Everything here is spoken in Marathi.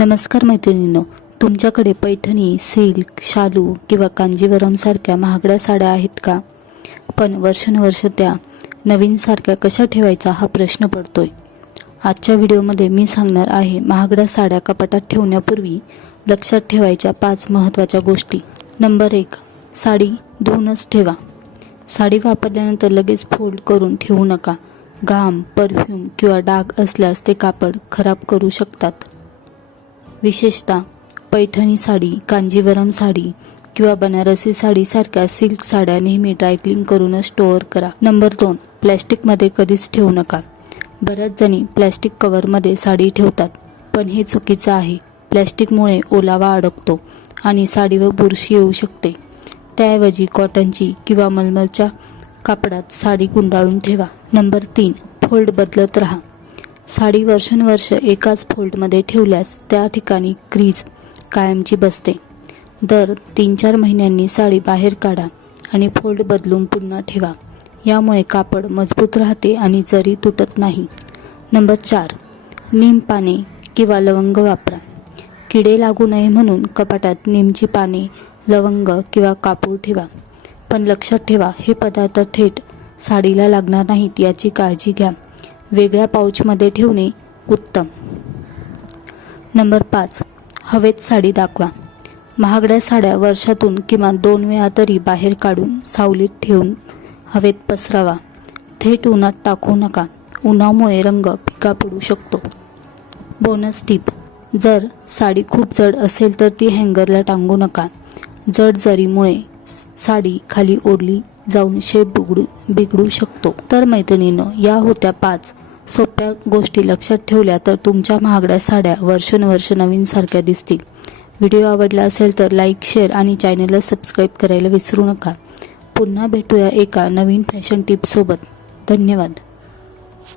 नमस्कार मैत्रिणींनो, तुमच्याकडे पैठणी, सिल्क, शालू किंवा कांजीवरम सारख्या महागड्या साड्या आहेत का? पण वर्षानुवर्ष त्या नवीन सारख्या कशा ठेवायचा हा प्रश्न पडतोय. आजच्या व्हिडिओमध्ये मी सांगणार आहे महागड्या साड्या कपाटात ठेवण्यापूर्वी लक्षात ठेवायच्या 5 महत्त्वाच्या गोष्टी. नंबर 1, साडी धुवूनच ठेवा. साडी वापरल्यानंतर लगेच फोल्ड करून ठेवू नका. घाम, परफ्यूम किंवा डाग असल्यास ते कापड खराब करू शकतात. विशेषतः पैठणी साडी, कांजीवरम साडी किंवा बनारसी साडी सारख्या सिल्क साड्या नेहमी ड्रायक्लीन करूनच स्टोअर करा. नंबर 2, प्लॅस्टिकमध्ये कधीच ठेवू नका. बऱ्याच जणी प्लॅस्टिक कव्हरमध्ये साडी ठेवतात, पण हे चुकीचं आहे. प्लॅस्टिकमुळे ओलावा अडकतो आणि साडीवर बुरशी येऊ शकते. त्याऐवजी कॉटनची किंवा मलमलच्या कापडात साडी गुंडाळून ठेवा. नंबर 3, फोल्ड बदलत राहा. साडी वर्षानुवर्ष एकाच फोल्डमध्ये ठेवल्यास त्या ठिकाणी क्रीज कायमची बसते. दर 3-4 महिन्यांनी साडी बाहेर काढा आणि फोल्ड बदलून पुन्हा ठेवा. यामुळे कापड मजबूत राहते आणि जरी तुटत नाही. नंबर 4, नीम पाने किंवा लवंग वापरा. किडे लागू नये म्हणून कपाटात नीमची पाने, लवंग किंवा कापूर ठेवा. पण लक्षात ठेवा, हे पदार्थ थेट साडीला लागणार नाहीत याची काळजी घ्या. वेगळ्या पाऊचमध्ये ठेवणे उत्तम. नंबर 5, हवेत साडी दाखवा. महागड्या साड्या वर्षातून किमान 2 वेळा तरी बाहेर काढून सावलीत ठेवून हवेत पसरावा. थेट उन्हात टाकू नका. उन्हामुळे रंग फिका पडू शकतो. बोनस टिप, जर साडी खूप जड असेल तर ती हँगरला टांगू नका. जड जरीमुळे साडी खाली ओढली जाऊन शेप बिघडू शकतो. तर मैत्रिणींनो, या होत्या 5 सोप्या गोष्टी लक्षात ठेवल्या तर तुमच्या महागड्या साड्या वर्षानुवर्ष नवीन सारख्या दिसतील. व्हिडिओ आवडला असेल तर लाईक, शेअर आणि चॅनलला सबस्क्राईब करायला विसरू नका. पुन्हा भेटूया एका नवीन फॅशन टिप्ससोबत. धन्यवाद.